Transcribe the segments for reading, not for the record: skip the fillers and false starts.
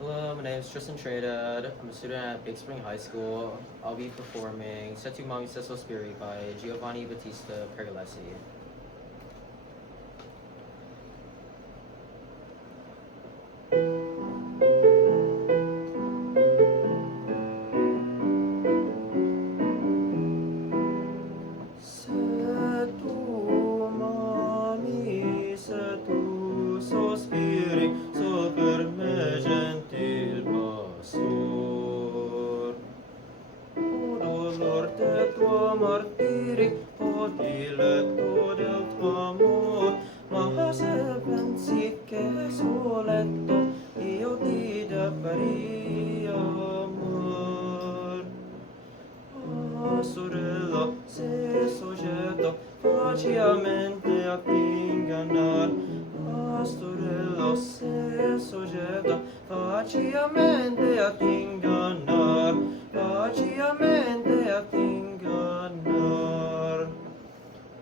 Hello, my name is Tristan Tradad. I'm a student at Big Spring High School. I'll be performing Se tu mami se sospiri by Giovanni Battista Pergolesi. Se tu mami, se tu sospiri, sol per me gentil pastor. O dolor de tuo martiri, o diletto del tuo amor, ma se pensi che soletto io ti debberei amar. Ah, sorella, se soggetto facilmente a ingannar. Ah, sorella, se soggetto facilmente a ingannar. Facilmente a ingannar.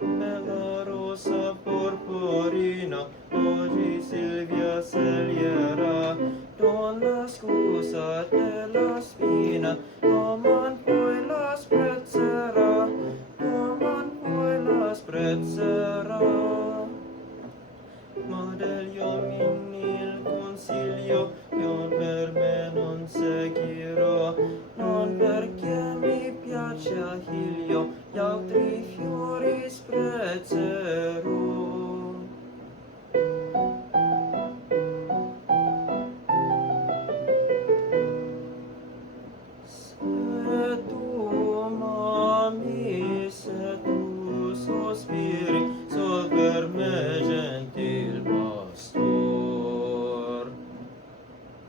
Bella rosa porporina, oggi Silvia sceglierà. Don la scusa della spina, Oman poi la sprezzerà, Oman poi la sprezzerà. Ma degli uomini il consiglio io per me non seguirò, non perché mi piace Achillio, gli altri fiori sprezzerò. Se tu mami, se tu sospiri, sol per me gentil pastor.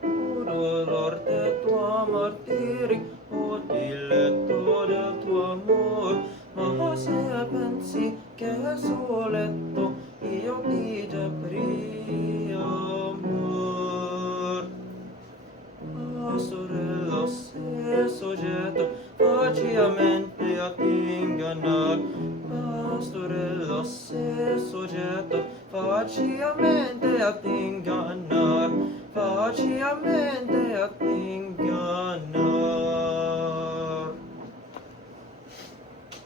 O dolor de tuo martiri, o diletto del tuo amor, ma se pensi che soletto io ti debberei amor. Ah, sorella, se soggetto facilmente a ingannar. Ah, sorella, se soggetto facilmente a ingannar. Facilmente a ingannar.